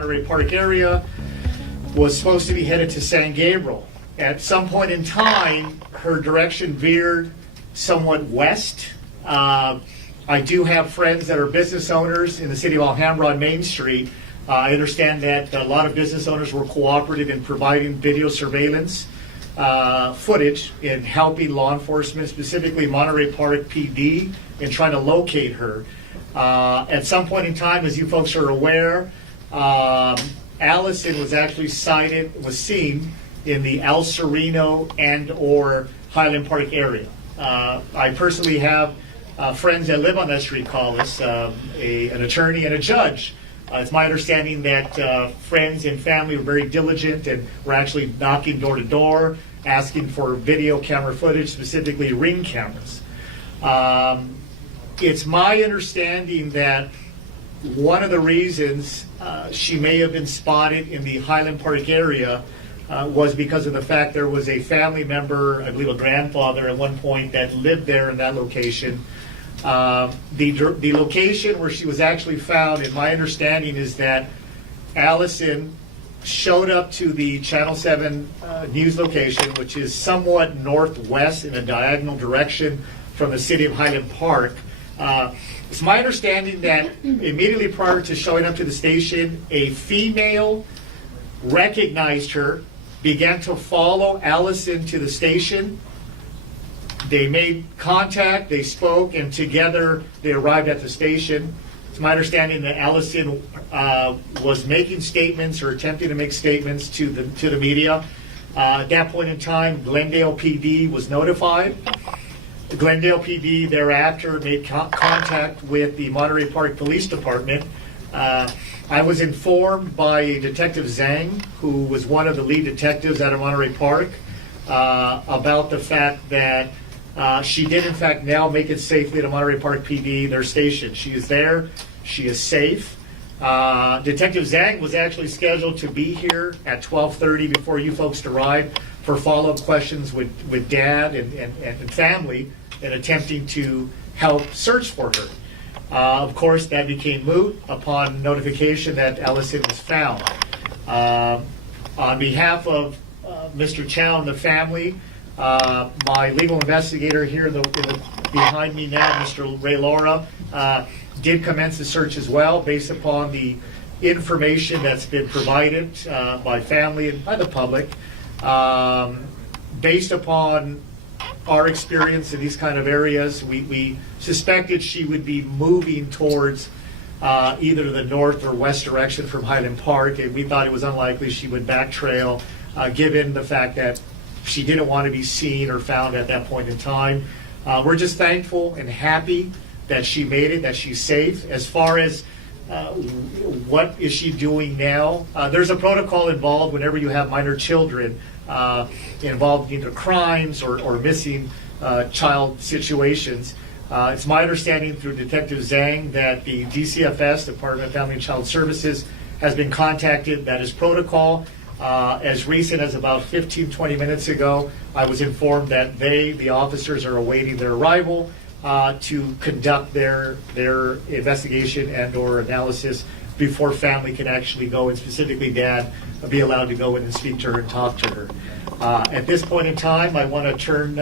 Monterey Park area, was supposed to be headed to San Gabriel. At some point in time, her direction veered somewhat west. I do have friends that are business owners in the city of Alhambra on Main Street. I understand that a lot of business owners were cooperative in providing video surveillance footage in helping law enforcement, specifically Monterey Park PD, in trying to locate her. At some point in time, as you folks are aware, Alison was actually was seen in the El Sereno and or Highland Park area. I personally have friends that live on that street call us, an attorney and a judge. It's my understanding that friends and family were very diligent and were actually knocking door to door, asking for video camera footage, specifically Ring cameras. It's my understanding that one of the reasons she may have been spotted in the Highland Park area was because of the fact there was a family member, I believe a grandfather at one point, that lived there in that location. The location where she was actually found, in my understanding, is that Alison showed up to the Channel 7 news location, which is somewhat northwest in a diagonal direction from the city of Highland Park. It's my understanding that immediately prior to showing up to the station, a female recognized her, began to follow Alison to the station. They made contact, they spoke, and together they arrived at the station. It's my understanding that Alison was making statements or attempting to make statements to the media. At that point in time, Glendale PD was notified. Glendale PD thereafter made contact with the Monterey Park Police Department. I was informed by Detective Zhang, who was one of the lead detectives out of Monterey Park, about the fact that she did in fact now make it safely to Monterey Park PD, their station. She is there, she is safe. Detective Zhang was actually scheduled to be here at 12:30 before you folks arrived for follow-up questions with Dad and family in attempting to help search for her. Of course, that became moot upon notification that Alison was found. On behalf of Mr. Chao and the family, my legal investigator here behind me now, Mr. Ray Laura, did commence the search as well based upon the information that's been provided by family and by the public. Based upon our experience in these kind of areas, we suspected she would be moving towards either the north or west direction from Highland Park, and we thought it was unlikely she would back trail, given the fact that she didn't want to be seen or found at that point in time. We're just thankful and happy that she made it, that she's safe. As far as what is she doing now, there's a protocol involved whenever you have minor children involved in either crimes or missing child situations. It's my understanding through Detective Zhang that the DCFS, Department of Family and Child Services, has been contacted. That is protocol. As recent as about 15-20 minutes ago, I was informed that the officers, are awaiting their arrival to conduct their investigation and or analysis before family can actually go, and specifically Dad, be allowed to go in and speak to her and talk to her. At this point in time, I want to turn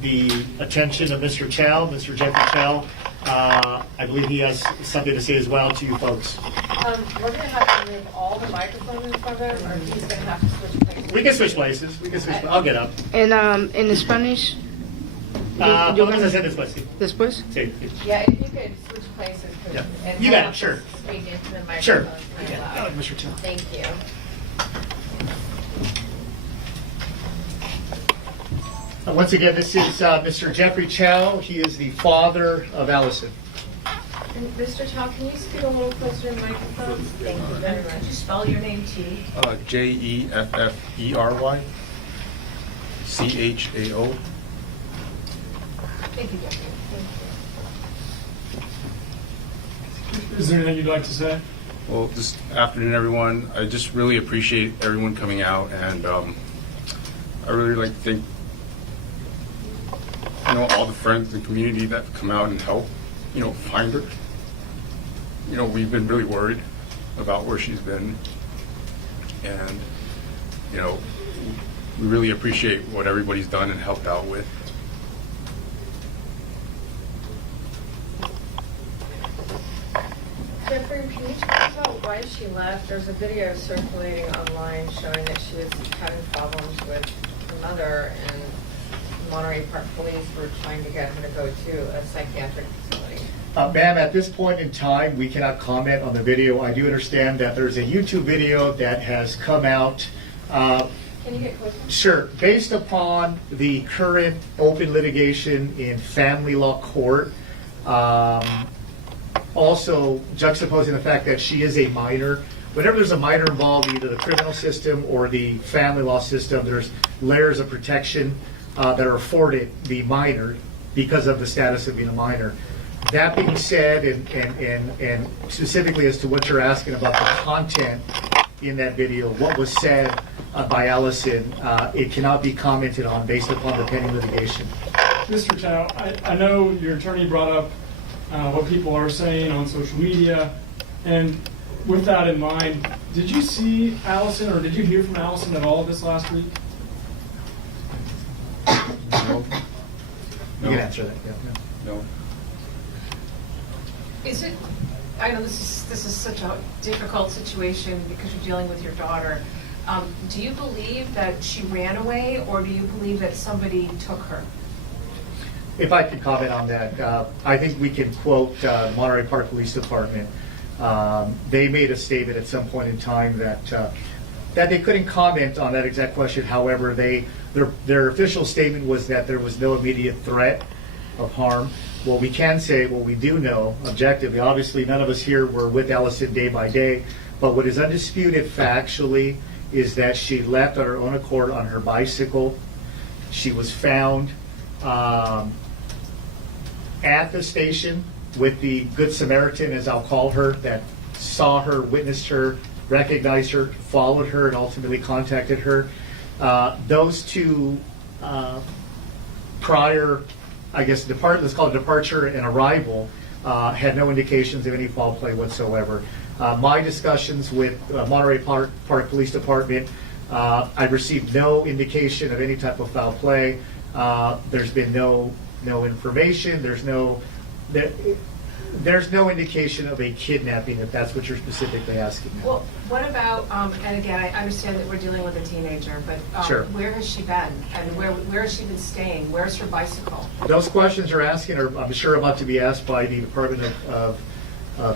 the attention of Mr. Chao, Mr. Jeffrey Chao. I believe he has something to say as well to you folks. We're going to have to move all the microphones in front of him, or he's going to have to switch places. We can switch places. We can switch. I'll get up. And in Spanish. Vamos a hacer después. Sí. Después. Sí. Yeah, if you could switch places. Yeah. And You got it, sure. Speak into the microphone. Sure. Pretty loud. Mr. Chao. Thank you. Once again, this is Mr. Jeffrey Chao. He is the father of Alison. And Mr. Chao, can you speak a little closer to the microphone? Thank you very much. Could you spell your name too? Jeffery Chao. Thank you, Jeffrey. Thank Is there anything you'd like to say? Well, this afternoon, everyone. I just really appreciate everyone coming out, and I really like to thank all the friends and community that come out and help find her. We've been really worried. about where she's been. And, you know, we really appreciate what everybody's done and helped out with. Jeffrey, can you tell us about why she left? There's a video circulating online showing that she was having problems with her mother, and Monterey Park Police were trying to get her to go to a psychiatric facility. Ma'am, at this point in time, we cannot comment on the video. I do understand that there's a YouTube video that has come out. Can you get closer? Sure. Based upon the current open litigation in family law court, also juxtaposing the fact that she is a minor, whenever there's a minor involved, either the criminal system or the family law system, there's layers of protection that are afforded the minor because of the status of being a minor. That being said, and specifically as to what you're asking about the content in that video, what was said by Alison, it cannot be commented on based upon the pending litigation. Mr. Chao, I know your attorney brought up what people are saying on social media, and with that in mind, did you see Alison or did you hear from Alison at all this last week? No. You can answer that, yeah. No. Is it, I know this is such a difficult situation because you're dealing with your daughter. Do you believe that she ran away, or do you believe that somebody took her? If I could comment on that, I think we can quote Monterey Park Police Department. They made a statement at some point in time that they couldn't comment on that exact question. However, their official statement was that there was no immediate threat of harm. What we can say, what we do know objectively, obviously none of us here were with Alison day by day, but what is undisputed factually is that she left on her own accord on her bicycle. She was found at the station with the Good Samaritan, as I'll call her, that saw her, witnessed her, recognized her, followed her, and ultimately contacted her. Those two prior, I guess, let's call it departure and arrival, had no indications of any foul play whatsoever. My discussions with Monterey Park Police Department, I received no indication of any type of foul play. There's been no information. There's no indication of a kidnapping, if that's what you're specifically asking. Well, what about, and again, I understand that we're dealing with a teenager, but Sure. Where has she been? I mean, where has she been staying? Where's her bicycle? Those questions you're asking are, I'm sure, about to be asked by the Department of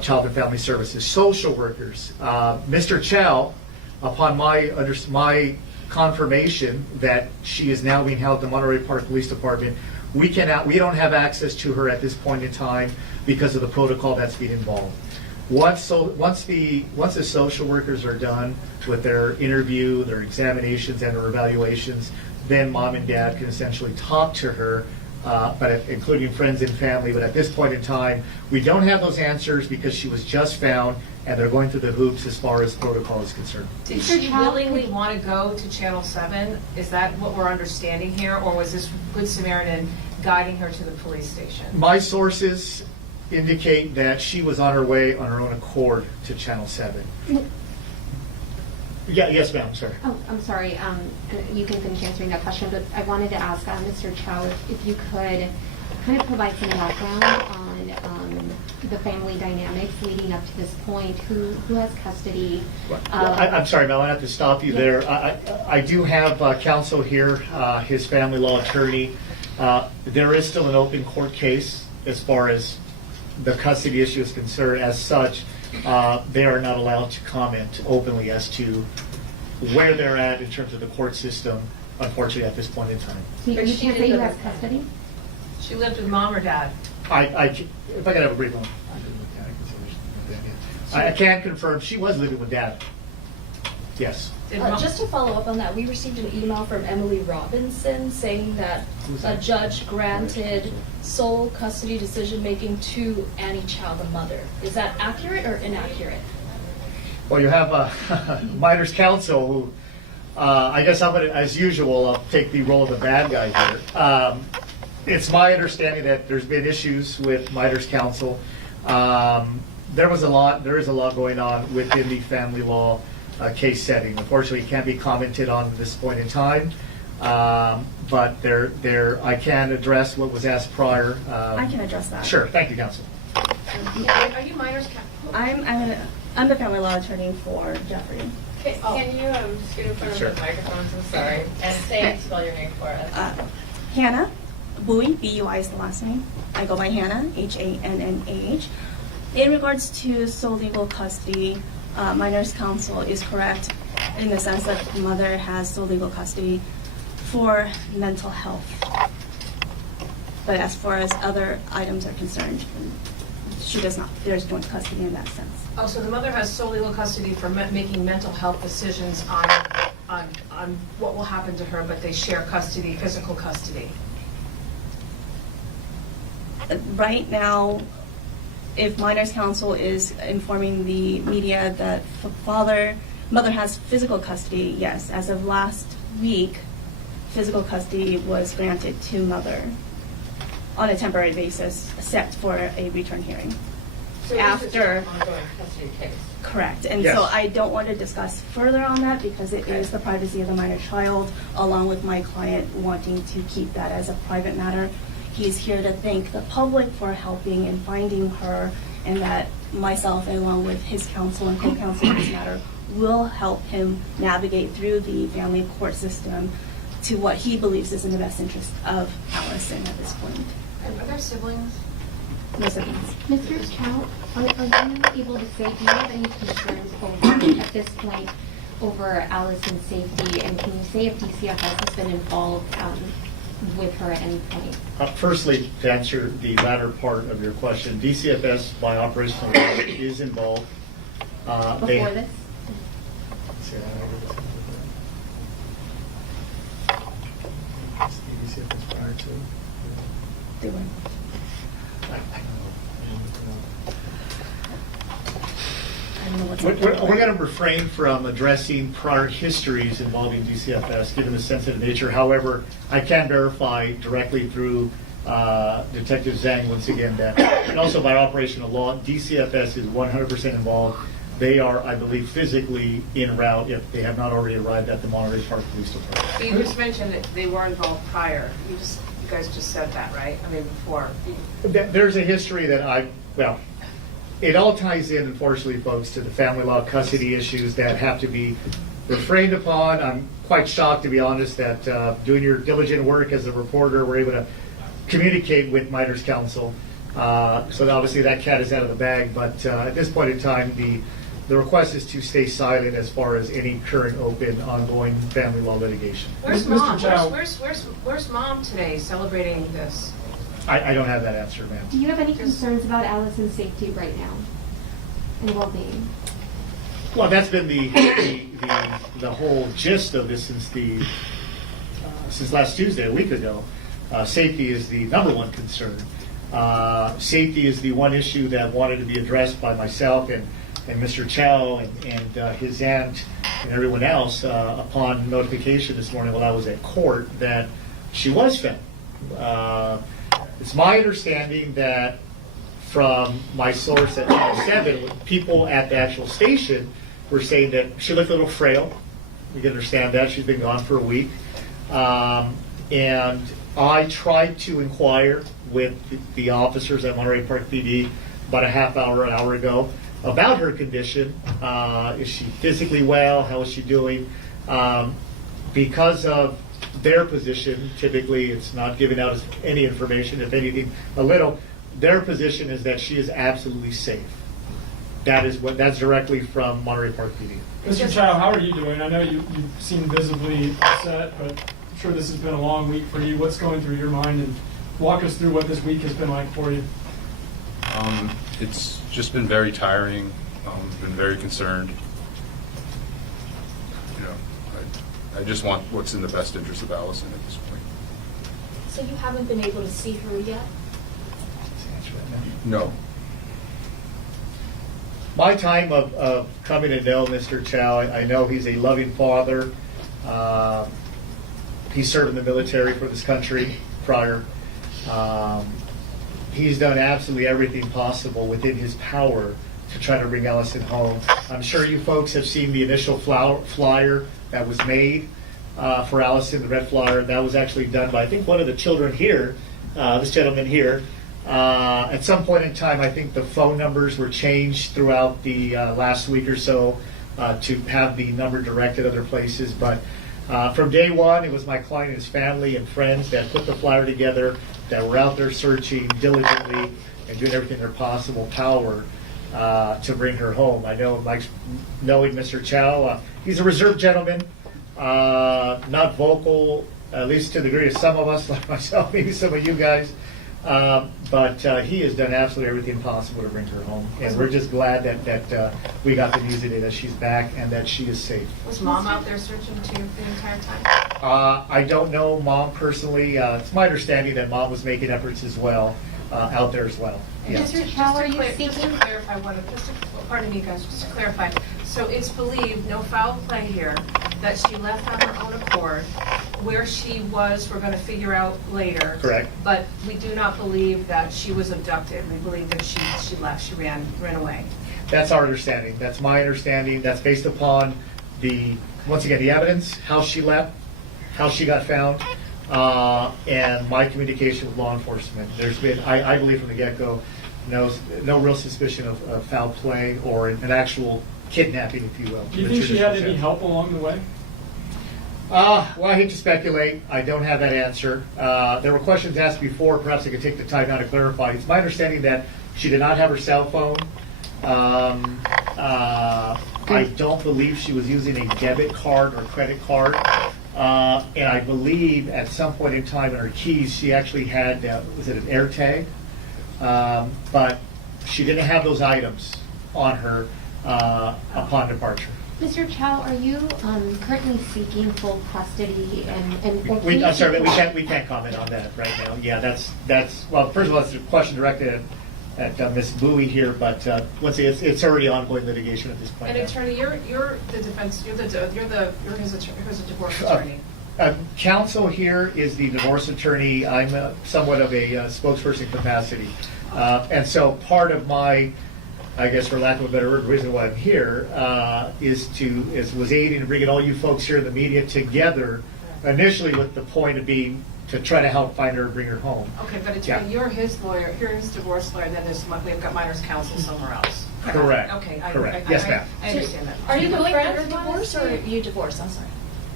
Child and Family Services social workers. Mr. Chao, upon my confirmation that she is now being held at the Monterey Park Police Department, we don't have access to her at this point in time because of the protocol that's being involved. Once the social workers are done with their interview, their examinations, and their evaluations, then mom and dad can essentially talk to her, but including friends and family. But at this point in time, we don't have those answers because she was just found, and they're going through the hoops as far as protocol is concerned. Did she willingly want to go to Channel 7? Is that what we're understanding here? Or was this Good Samaritan guiding her to the police station? My sources indicate that she was on her way on her own accord to Channel 7. Yes, ma'am, sorry. Oh, I'm sorry. You can finish answering that question, but I wanted to ask Mr. Chao if you could kind of provide some background on the family dynamics leading up to this point. Who has custody? I'm sorry, Mel, I have to stop you there. I do have counsel here, his family law attorney. There is still an open court case as far as the custody issue is concerned. As such, they are not allowed to comment openly as to where they're at in terms of the court system, unfortunately, at this point in time. So But you she can't did say who live has with custody? She lived with mom or dad? If I could have a brief moment. I can confirm she was living with dad. Yes. Did mom- Just to follow up on that, we received an email from Emily Robinson saying that Who's a that? judge granted sole custody decision-making to Annie Chao, the mother. Is that accurate or inaccurate? Well, you have minors counsel who, I guess I'm going to, as usual, I'll take the role of the bad guy here. It's my understanding that there's been issues with minors counsel. there is a lot going on within the family law case setting. Unfortunately, it can't be commented on at this point in time, but I can address what was asked prior. I can address that. Sure, thank you, counsel. Are you minors? I'm the family law attorney for Jeffrey. Can you scoot in front of Sure. the microphones, I'm sorry, and say and spell your name for us? Hannah Bui, B-U-I is the last name. I go by Hannah, H-A-N-N-A-H. In regards to sole legal custody, minors counsel is correct in the sense that the mother has sole legal custody for mental health. But as far as other items are concerned, she does not. There's joint custody in that sense. Oh, so the mother has sole legal custody for making mental health decisions on what will happen to her, but they share custody, physical custody. Right now, if minors counsel is informing the media that mother has physical custody, yes, as of last week, physical custody was granted to mother on a temporary basis, set for a return hearing. So this is After- an ongoing custody case. Correct. And Yes. so I don't want to discuss further on that because it is the privacy of the minor child, along with my client wanting to keep that as a private matter. He's here to thank the public for helping in finding her, and that myself, along with his counsel and co-counsel in this matter, will help him navigate through the family court system to what he believes is in the best interest of Allison at this point. And are there siblings? No siblings. Mr. Chao, are you able to say, do you have any concerns over, at this point, over Allison's safety? And can you say if DCFS has been involved with her at any point? Firstly, to answer the latter part of your question, DCFS by operational law is involved. Before this? Say that over this. DCFS prior to. They were. I don't know what's We're going to refrain from addressing prior histories involving DCFS, given the sensitive nature. However, I can verify directly through Detective Zhang, once again, that, and also by operational law, DCFS is 100% involved. They are, I believe, physically en route, if they have not already arrived at the Monterey Park Police Department. You just mentioned that they were involved prior. You guys just said that, right? I mean, before. There's a history that it all ties in, unfortunately, folks, to the family law custody issues that have to be refrained upon. I'm quite shocked, to be honest, that doing your diligent work as a reporter, we're able to communicate with minors counsel. So obviously that cat is out of the bag, but at this point in time, the request is to stay silent as far as any current open, ongoing family law litigation. Where's Mr. mom? Chao. Where's mom today celebrating this? I don't have that answer, ma'am. Do you have any concerns about Allison's safety right now and well-being? Well, that's been the whole gist of this since last Tuesday, a week ago. Safety is the number one concern. Safety is the one issue that wanted to be addressed by myself and Mr. Chao and his aunt and everyone else upon notification this morning while I was at court that she was found. It's my understanding that from my source at Channel 7, people at the actual station were saying that she looked a little frail. You can understand that. She's been gone for a week. And I tried to inquire with the officers at Monterey Park PD about an hour ago about her condition. Is she physically well? How is she doing? Because of their position, typically it's not giving out any information, if anything, a little. Their position is that she is absolutely safe. That's directly from Monterey Park PD. Mr. Chao, how are you doing? I know you seem visibly upset, but I'm sure this has been a long week for you. What's going through your mind? And walk us through what this week has been like for you. It's just been very tiring. Been very concerned. You know, I just want what's in the best interest of Allison at this point. So you haven't been able to see her yet? No. My time of coming to know Mr. Chao, I know he's a loving father. He served in the military for this country prior. He's done absolutely everything possible within his power to try to bring Alison home. I'm sure you folks have seen the initial flyer that was made for Alison, the red flyer. That was actually done by, I think, one of the children here, this gentleman here. At some point in time, I think the phone numbers were changed throughout the last week or so to have the number directed other places. But from day one, it was my client and his family and friends that put the flyer together, that were out there searching diligently and doing everything in their possible power to bring her home. I know, like, knowing Mr. Chao, he's a reserved gentleman, not vocal, at least to the degree of some of us, like myself, maybe some of you guys. But he has done absolutely everything possible to bring her home. And we're just glad that we got the news today that she's back and that she is safe. Was Mom out there searching too the entire time? I don't know Mom personally. It's my understanding that Mom was making efforts as well, out there as well. Yeah. Mr. Chao, are you Just to seeking? clarify pardon me, guys, just to clarify. So it's believed, no foul play here, that she left on her own accord. Where she was, we're going to figure out later. Correct. But we do not believe that she was abducted. We believe that she left, she ran away. That's our understanding. That's my understanding. That's based upon once again, the evidence, how she left, how she got found, and my communication with law enforcement. There's been, I believe from the get-go, no real suspicion of foul play or an actual kidnapping, if you will. Do you think she had any help along the way? Well, I hate to speculate. I don't have that answer. There were questions asked before. Perhaps I could take the time now to clarify. It's my understanding that she did not have her cell phone. I don't believe she was using a debit card or credit card. And I believe at some point in time in her keys, she actually had, was it an AirTag? But she didn't have those items on her upon departure. Mr. Chao, are you currently seeking full custody and I'm sorry, but we can't comment on that right now. Yeah, that's well, first of all, it's a question directed at Ms. Bowie here, but once again, it's already ongoing litigation at this point. And attorney, you're the defense, you're his divorce attorney. Counsel here is the divorce attorney. I'm somewhat of a spokesperson capacity, and so part of my, I guess, for lack of a better word, reason why I'm here was aiding and bringing all you folks here in the media together, initially with the point of being to try to help find her and bring her home. Okay, but attorney, you're his lawyer, you're his divorce lawyer, then we've got minors counsel somewhere else. Correct. Okay. Correct. Yes, ma'am. I understand that. Are you going going through through divorce or are you divorced? I'm sorry.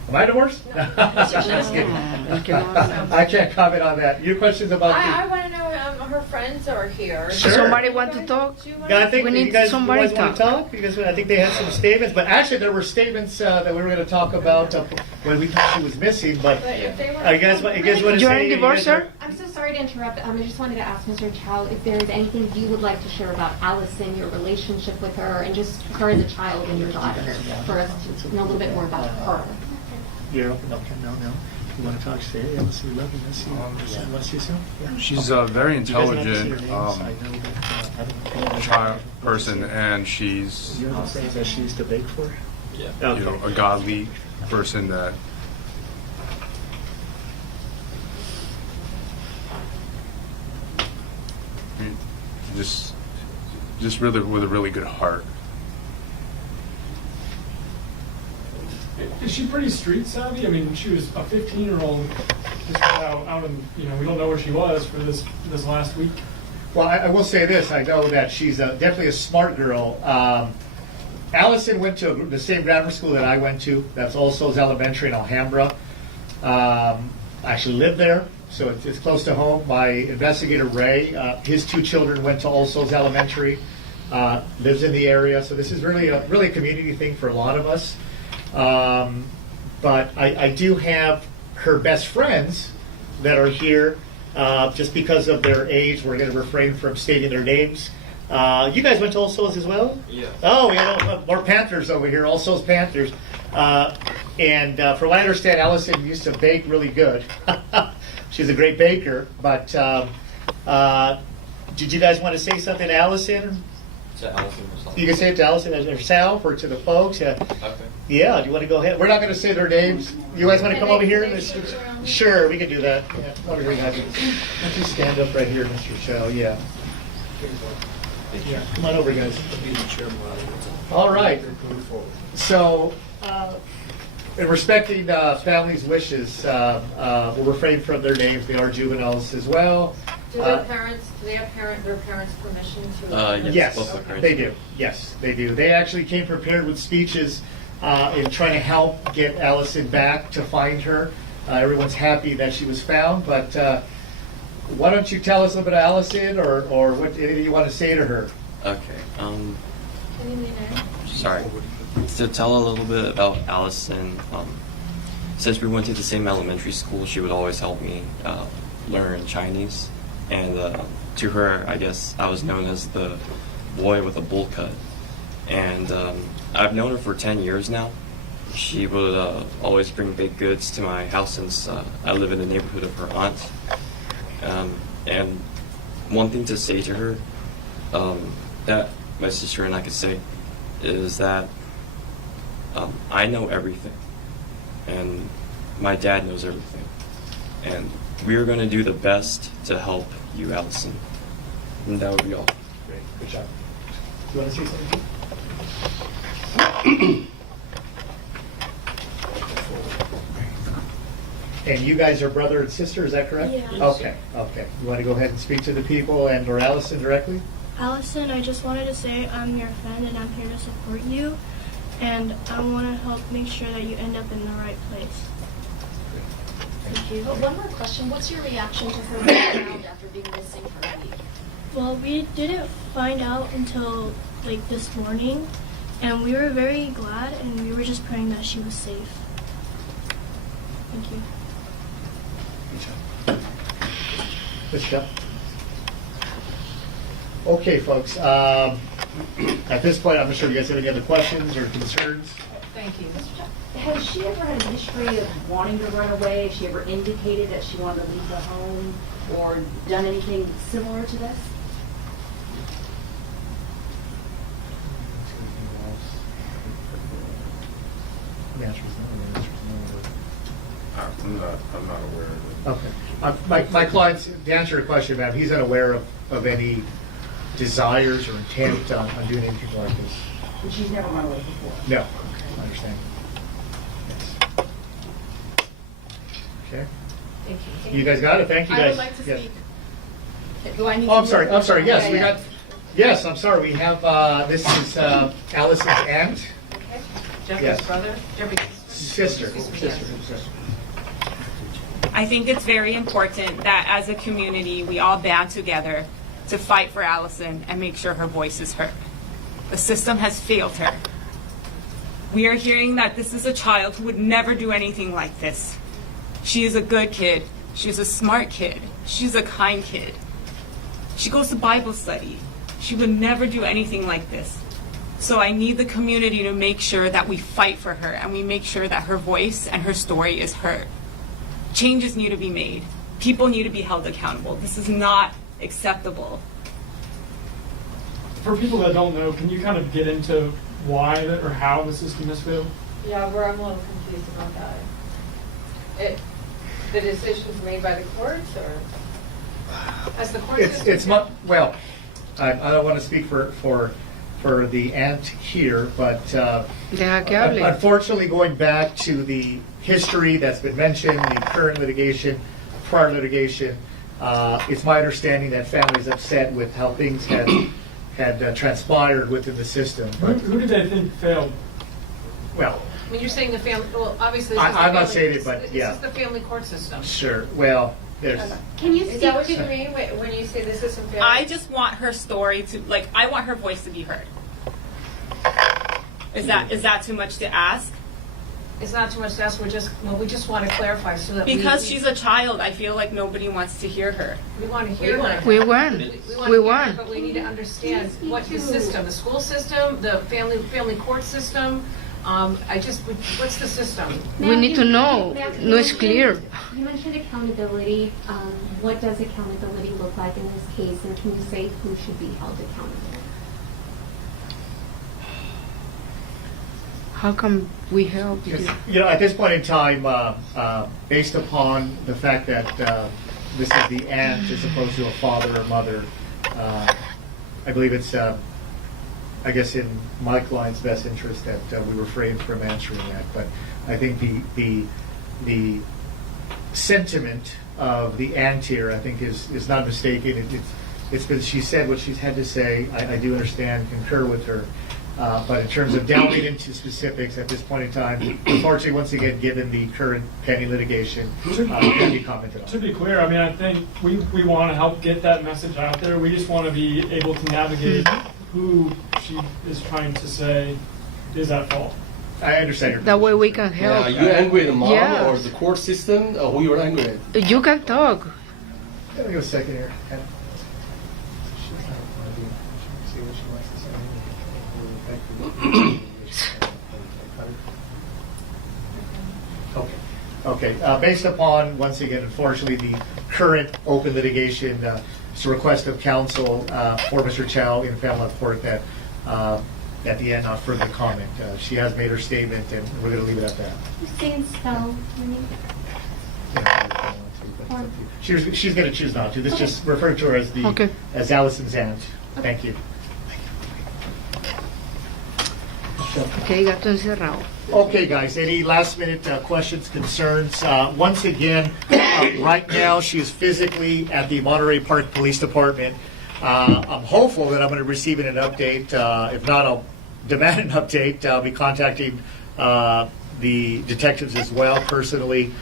Am I divorced? Just kidding. I can't comment on that. Your question's about I want to know, her friends are here. Sure. Somebody want to talk? Yeah, I think We you need guys somebody want to talk because I think they had some statements, but actually there were statements that we were going to talk about when we thought she was missing. But you guys want to You're say? a divorcer? I'm so sorry to interrupt. I just wanted to ask Mr. Chao if there is anything you would like to share about Alison, your relationship with her, and just her as a child and your daughter, for us to know a little bit more about her. Yeah. No. You want to talk? Say, yeah, let's see. We love you. Let's see. Want to see some? Yeah. She's a very You guys don't have to say intelligent her names. I know that, I don't child person, and she's You know the things that she used to bake for? Yeah. you know, a godly person that just really with a really good heart. Is she pretty street savvy? I mean, she was a 15-year-old just out in, we don't know where she was for this last week. Well, I will say this. I know that she's definitely a smart girl. Alison went to the same grammar school that I went to. That's All Souls Elementary in Alhambra. I actually lived there, so it's close to home. My investigator, Ray, his two children went to All Souls Elementary, lives in the area. So this is really a community thing for a lot of us. But I do have her best friends that are here. Just because of their age, we're going to refrain from stating their names. You guys went to All Souls as well? Yeah. Oh, we have more Panthers over here, All Souls Panthers. And from what I understand, Alison used to bake really good. She's a great baker. But did you guys want to say something to Alison? To Alison or something. You can say it to Alison herself or to the folks. Okay. Yeah, do you want to go ahead? We're not going to say their names. You guys want to come over here? Sure, we can do that. Yeah, over here, guys. Why don't you stand up right here, Mr. Chao? Yeah. Yeah, come on over, guys. All right. So, in respecting families' wishes, we'll refrain from their names. They are juveniles as well. Do their their parents' permission to? Yes, both the parents. they do. Yes, they do. They actually came prepared with speeches in trying to help get Alison back to find her. Everyone's happy that she was found, but why don't you tell us a little bit of Alison, or what anything you want to say to her? Okay. Can you lean in? Sorry. To tell a little bit about Allison, since we went to the same elementary school, she would always help me learn Chinese. And to her, I guess I was known as the boy with a bowl cut. And I've known her for 10 years now. She would always bring baked goods to my house since I live in the neighborhood of her aunt. And one thing to say to her that my sister and I could say is that I know everything, and my dad knows everything, and we're going to do the best to help you, Allison. And that would be all. Great, good job. Do you want to say something? And you guys are brother and sister, is that correct? Yeah. Okay, okay. You want to go ahead and speak to the people and or Allison directly? Allison, I just wanted to say I'm your friend and I'm here to support you, and I want to help make sure that you end up in the right place. Thank you. But one more question. What's your reaction to her being found after being missing for a week? Well, we didn't find out until like this morning, and we were very glad, and we were just praying that she was safe. Thank you. Good job. Okay, folks. At this point, I'm not sure if you guys have any other questions or concerns. Thank you. Has she ever had a history of wanting to run away? Has she ever indicated that she wanted to leave the home or done anything similar to this? The answer is no. The answer is I'm not aware of it. no. Okay. My client's, to answer your question, ma'am, he's unaware of any desires or intent on doing anything like this. And she's never run away before? No, I understand. Yes. Okay. Thank you. You guys got it? Thank you, guys. I would like to Yes. speak. Do I need Oh, I'm to- sorry. Yes, Yeah, we yeah. got. Yes, I'm sorry. We have. This is Allison's aunt, Okay. Jeffrey's Yes. brother? Jeffrey's sister. Excuse me, Sister. yes. sister. I think it's very important that as a community, we all band together to fight for Allison and make sure her voice is heard. The system has failed her. We are hearing that this is a child who would never do anything like this. She is a good kid. She's a smart kid. She's a kind kid. She goes to Bible study. She would never do anything like this. So I need the community to make sure that we fight for her and we make sure that her voice and her story is heard. Changes need to be made. People need to be held accountable. This is not acceptable. For people that don't know, can you kind of get into why that, or how the system has failed? Yeah, I'm a little confused about that. The decision's made by the courts, or? Has the court It's system? well. I don't want to speak for the aunt here, but Deja que hable. unfortunately, going back to the history that's been mentioned, the current litigation, prior litigation, it's my understanding that families upset with how things had transpired within the system. But, Who did they think failed? well, I mean, you're saying the family, well, obviously. this is I'm the not family- saying it, but yeah. This is the family court system. sure. Well, there's. Can you Is speak that what you to? mean when you say this isn't fair? I just want her story to, like, I want her voice to be heard. Is that too much to ask? It's not too much to ask, we just want to clarify so that we. Because she's a child, I feel like nobody wants to hear her. We want to hear her. We won. We We want to hear her, won. but we need to understand what the system, the school system, the family court system, what's the system? We need to know. No, it's clear. You mentioned accountability. What does accountability look like in this case, and can you say who should be held accountable? How come we help you? You know, at this point in time, based upon the fact that this is the aunt as opposed to a father or mother, I believe it's, I guess, in my client's best interest that we refrain from answering that. But I think the sentiment of the aunt here, I think, is not mistaken. It's been, she said what she's had to say. I do understand, concur with her. But in terms of delving into specifics at this point in time, unfortunately, once again, given the current pending litigation, can be commented To on. be clear, I mean, I think we want to help get that message out there. We just want to be able to navigate who she is trying to say is at fault. I understand your That way we can Yeah, help. you angry at the mom Yes. or the court system, or who you're angry at? You can talk. Give me a second here. She's not responding. See what she wants to say. Okay. Based upon, once again, unfortunately, the current open litigation, it's a request of counsel for Mr. Chao in family law court that at the end, not further comment. She has made her statement, and we're going to leave it at that. Christine spell your name? She's going to choose not to. This just referred to her as as Allison's aunt. Thank you. Okay, gato encerrado. Okay, guys, any last minute questions, concerns? Once again, right now she is physically at the Monterey Park Police Department. I'm hopeful that I'm going to receive an update. If not, I'll demand an update. I'll be contacting the detectives as well personally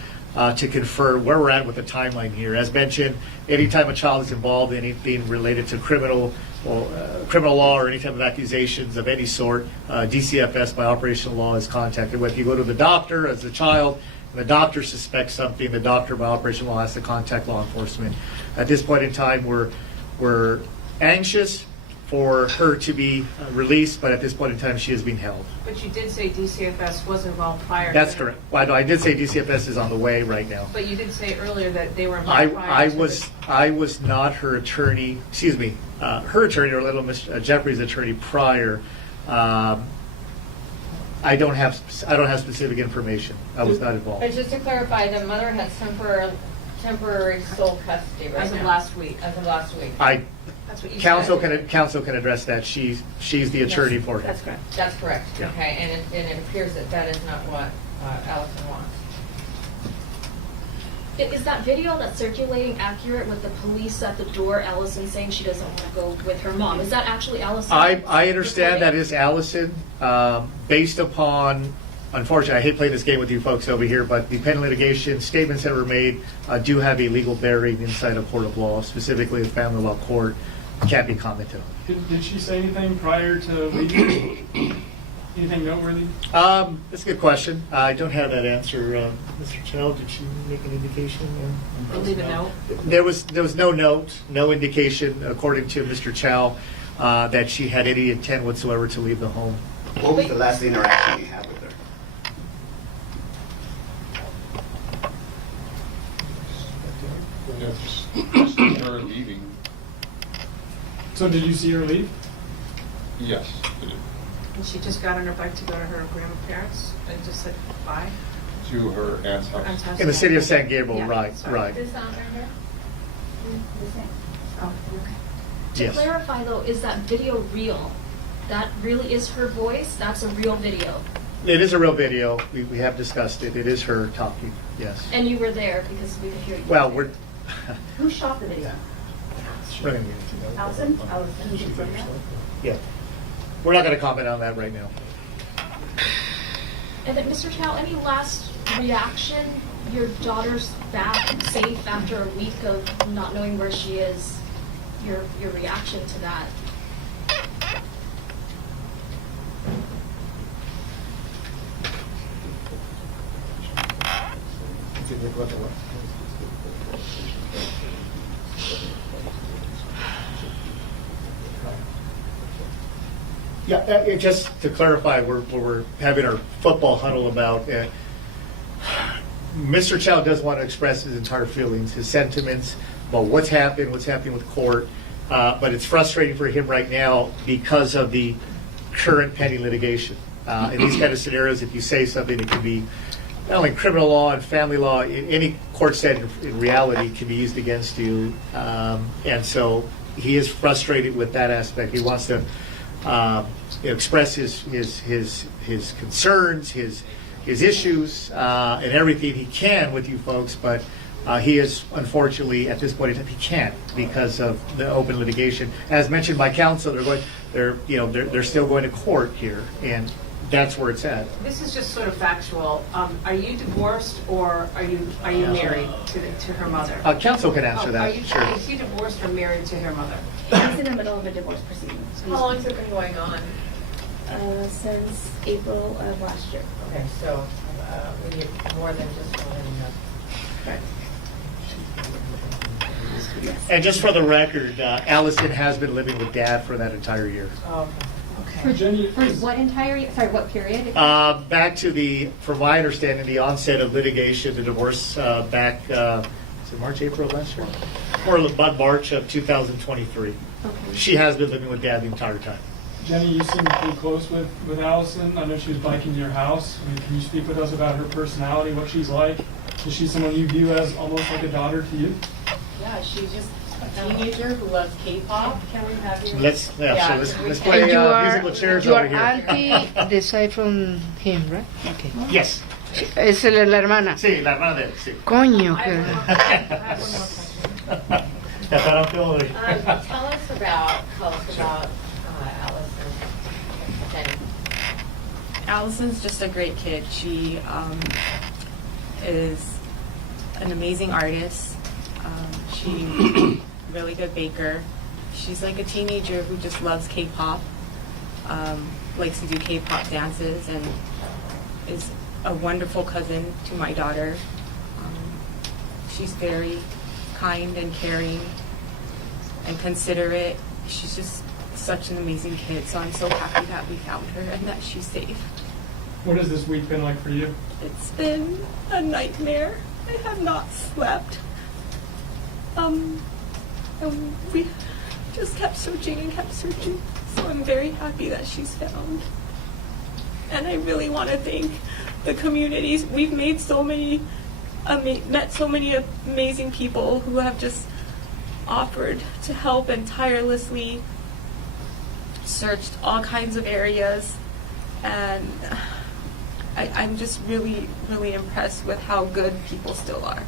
to confer where we're at with the timeline here. As mentioned, anytime a child is involved in anything related to criminal law or any type of accusations of any sort, DCFS by operational law is contacted. If you go to the doctor as a child, and the doctor suspects something, the doctor by operational law has to contact law enforcement. At this point in time, we're anxious for her to be released, but at this point in time, she is being held. But you did say DCFS was involved prior. That's to correct. Well, I did say DCFS is on the way right now. But you did say earlier that they were involved prior. I was not her attorney. Excuse me, her attorney or little Miss Jeffrey's attorney prior. I don't have specific information. I was not involved. But just to clarify, the mother has temporary sole custody right As of now. last week. As of last week. That's what you Counsel said. can address that. She's the attorney for him. That's correct. That's correct. Yeah. Okay, and it appears that that is not what Allison wants. Is that video that's circulating accurate with the police at the door, Allison saying she doesn't want to go with her mom? Is that actually Allison? I understand that is Allison. Based upon, unfortunately, I hate playing this game with you folks over here, but the pending litigation statements that were made do have a legal bearing inside a court of law, specifically the family law court. Can't be commented on. Did she say anything prior to leaving? Anything noteworthy? That's a good question. I don't have that answer. Mr. Chao, did she make an indication? I'll leave a note. There was no note, no indication, according to Mr. Chao, that she had any intent whatsoever to leave the home. What was the last interaction you had with her? Her leaving. So did you see her leave? Yes. And she just got on her bike to go to her grandparents and just said bye. To her aunt's house. Aunt's house. In the city of San Gabriel, Yeah, right, sorry. right. This on right here? Oh, okay. To Yes. clarify though, is that video real? That really is her voice? That's a real video? It is a real video. We have discussed it. It is her talking, yes. And you were there because we could hear you. Well, we're. Who shot the video? We're gonna get into that. Allison? Allison, you can say that? Yeah. We're not going to comment on that right now. And then, Mr. Chao, any last reaction? Your daughter's back safe after a week of not knowing where she is. Your reaction to that? Yeah, just to clarify, we're having our football huddle about. Mr. Chao does want to express his entire feelings, his sentiments about what's happening with court, but it's frustrating for him right now because of the current pending litigation. In these kind of scenarios, if you say something, it can be not only criminal law and family law, in any court setting in reality can be used against you. And so he is frustrated with that aspect. He wants to express his concerns, his issues, and everything he can with you folks, but he is unfortunately at this point in time he can't because of the open litigation. As mentioned by counsel, they're still going to court here, and that's where it's at. This is just sort of factual. Are you divorced or are you married to her mother? Counsel can answer that. Sure. Is he divorced or married to her mother? He's in the middle of a divorce proceeding. How long has it been going on? Since April of last year. Okay, so we need more than just one. Correct. Yes. And just for the record, Alison has been living with Dad for that entire year. Oh, For Jenny, For what entire, sorry, what period? Back to from my understanding, the onset of litigation, the divorce back, was it March, April of last year? Or about March of 2023. Okay. She has been living with Dad the entire time. Jenny, you seem pretty close with Allison. I know she was biking to your house. I mean, can you speak with us about her personality, what she's like? Is she someone you view as almost like a daughter to you? Yeah, she's just a teenager who loves K-pop. Can we have you? Let's And play you musical chairs you over are here. auntie the side from him, right? Okay. Yes. Es la hermana. Sí, la hermana de él, sí. Coño, I que... have one more question. Tell us about Alison. Jenny. Allison's just a great kid. She is an amazing artist. She's a really good baker. She's like a teenager who just loves K-pop, likes to do K-pop dances, and is a wonderful cousin to my daughter. She's very kind and caring and considerate. She's just such an amazing kid, so I'm so happy that we found her and that she's safe. What has this week been like for you? It's been a nightmare. I have not slept. And we just kept searching. So I'm very happy that she's found. And I really want to thank the communities. We've made met so many amazing people who have just offered to help and tirelessly searched all kinds of areas. And I'm just really, really impressed with how good people still are.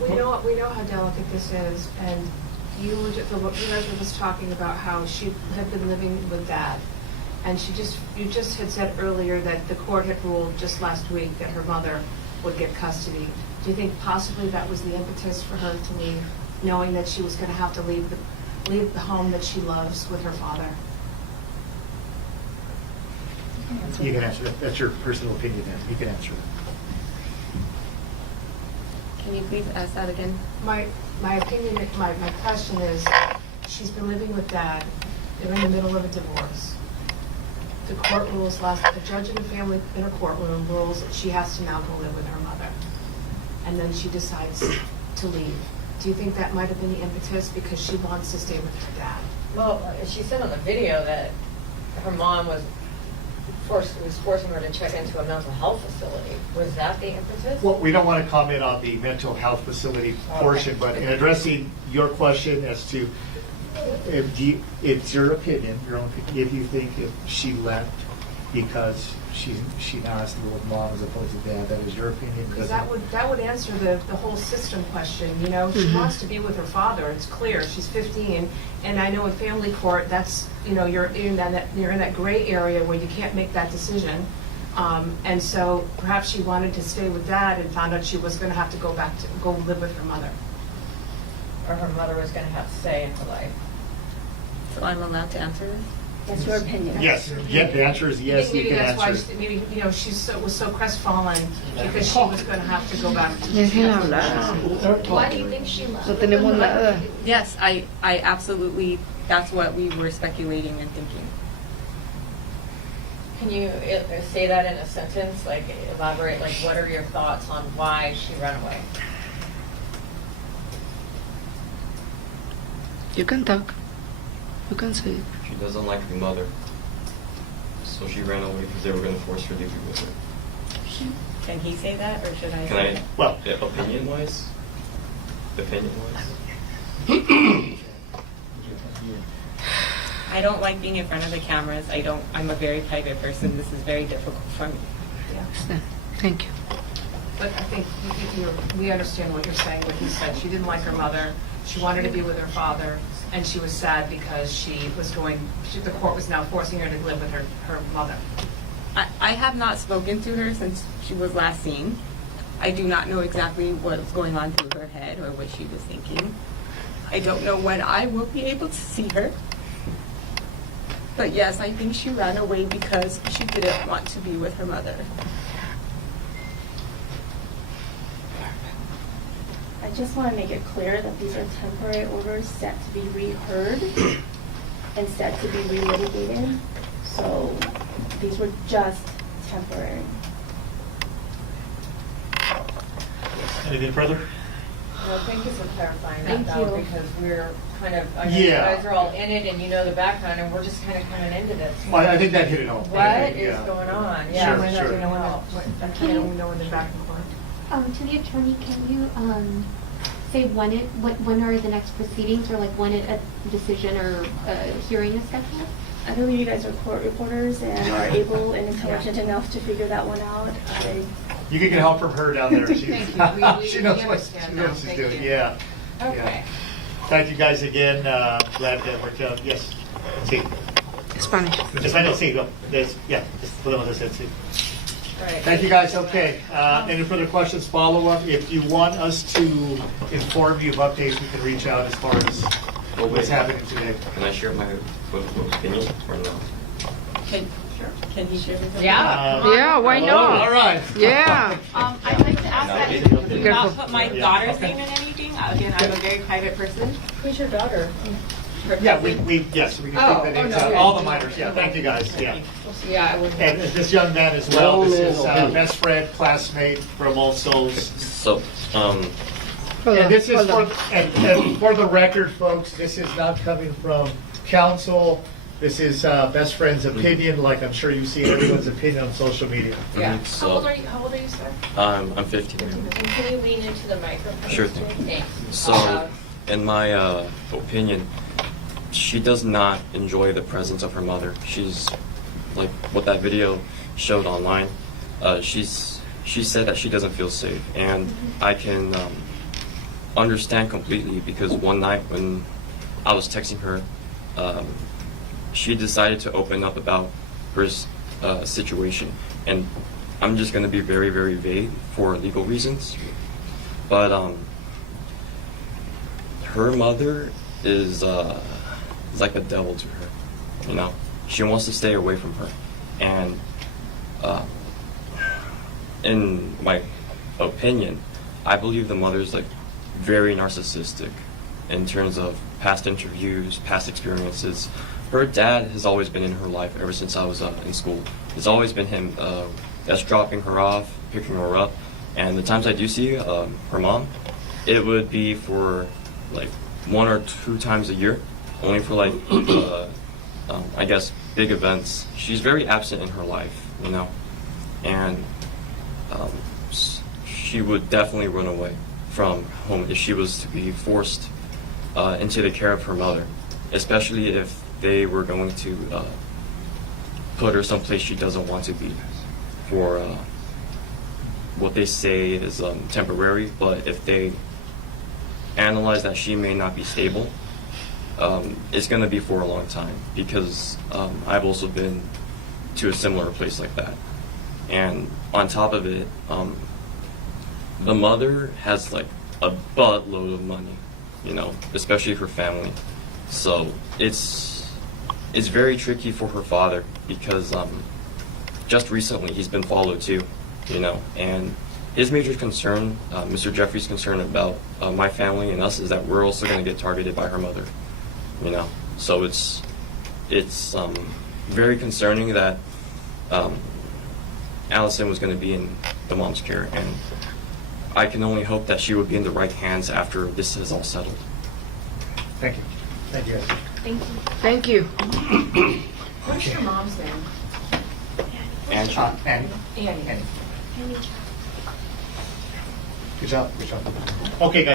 We know how delicate this is, and you guys were just talking about how she had been living with Dad, and you just had said earlier that the court had ruled just last week that her mother would get custody. Do you think possibly that was the impetus for her to leave, knowing that she was going to have to leave the home that she loves with her father? You can answer that. That's your personal opinion, then. You can answer that. Can you please ask that again? My opinion, my question is, she's been living with Dad. They're in the middle of a divorce. The court rules the judge in a courtroom rules that she has to now go live with her mother. And then she decides to leave. Do you think that might have been the impetus because she wants to stay with her dad? Well, she said on the video that her mom was forcing her to check into a mental health facility. Was that the impetus? Well, we don't want to comment on the mental health facility portion, but in addressing your question as to it's your opinion, your own opinion, if you think if she left because she now has to go with mom as opposed to dad, that is your opinion. Because that would answer the whole system question. You know, she wants to be with her father. It's clear. She's 15, and I know in family court, that's you're in that gray area where you can't make that decision. And so perhaps she wanted to stay with Dad and found out she was going to have to go live with her mother. Or her mother was going to have to stay in her life. So I'm allowed to answer this? That's your opinion. Yes. Yeah, the answer is yes. Maybe You can that's why answer. she was so crestfallen because she was going to have to go back. Déjenla hablar. Why do you think she left? No tenemos nada. Yes, I absolutely, that's what we were speculating and thinking. Can you say that in a sentence? Like, elaborate, like, what are your thoughts on why she ran away? You can talk. You can say it. She doesn't like her mother, so she ran away because they were going to force her to be with her. Can he say that, or should I? Can I? Well, opinion-wise. I don't like being in front of the cameras. I'm a very private person. This is very difficult for me. Thank you. But I think we understand what you're saying, what he said. She didn't like her mother. She wanted to be with her father, and she was sad because the court was now forcing her to live with her mother. I have not spoken to her since she was last seen. I do not know exactly what was going on through her head or what she was thinking. I don't know when I will be able to see her. But yes, I think she ran away because she didn't want to be with her mother. I just want to make it clear that these are temporary orders set to be reheard and set to be relitigated. So these were just temporary. Anything further? Well, thank you for clarifying that, Thank though, you. because we're kind of, I know you Yeah. guys are all in it and you know the background, and we're just kind of coming into this. Well, I think that hit it home. What is Yeah. going on? Sure, Yeah, we sure. don't know when the back and forth. To the attorney, can you say when are the next proceedings, or like when a decision or a hearing is scheduled? I believe you guys are court reporters and are able and intelligent enough to figure that one out. You can get help from her down there. She, Thank you. We she knows what understand now. she's Thank doing. you. Yeah. Okay. Yeah. Thank you guys again. Glad that worked out. Yes. Sí. Spanish. Español, sí. No. Yeah. Podemos hacer, sí. Right. Thank you guys. Okay. Any further questions, follow up? If you want us to inform you of updates, we can reach out as far as what's happening today. Can I share my opinion or no? Can he share his Yeah. Yeah, why All not? right. Yeah. I'd like to ask that if you do not put my Yeah. daughter's name in anything. Again, I'm a very private person. Who's your daughter? Yeah, we can keep the names out. All the minors. Yeah. Thank you guys. Yeah. Yeah, I wouldn't. And this young man as well. This is best friend, classmate from also. So, Hold And on, this is hold for, on. and for the record, folks, this is not coming from counsel. This is best friend's opinion, like I'm sure you see everyone's opinion on social media. Yeah. So- How old are you, sir? I'm 15. And can you lean into the microphone? Sure thing. Thanks. So, in my opinion, she does not enjoy the presence of her mother. She's like what that video showed online. She said that she doesn't feel safe, and I can understand completely, because one night when I was texting her, she decided to open up about her situation, and I'm just going to be very, very vague for legal reasons, but her mother is like a devil to her, you know. She wants to stay away from her, and in my opinion, I believe the mother's like very narcissistic in terms of past interviews, past experiences. Her dad has always been in her life ever since I was in school. It's always been him that's dropping her off, picking her up, and the times I do see her mom, it would be for like 1 or 2 times a year, only for like I guess big events. She's very absent in her life, you know, and she would definitely run away from home if she was to be forced into the care of her mother, especially if they were going to put her someplace she doesn't want to be for what they say is temporary, but if they analyze that she may not be stable, it's going to be for a long time, because I've also been to a similar place like that. And on top of it, the mother has like a buttload of money, you know, especially her family. So it's very tricky for her father, because just recently he's been followed too, you know, and his major concern, Mr. Jeffrey's concern about my family and us, is that we're also going to get targeted by her mother, you know. So it's very concerning that Alison was going to be in the mom's care, and I can only hope that she would be in the right hands after this is all settled. Thank you. Thank you. Thank you. What's your mom's name? And Annie. Annie. Good job. Good job. Okay, guys.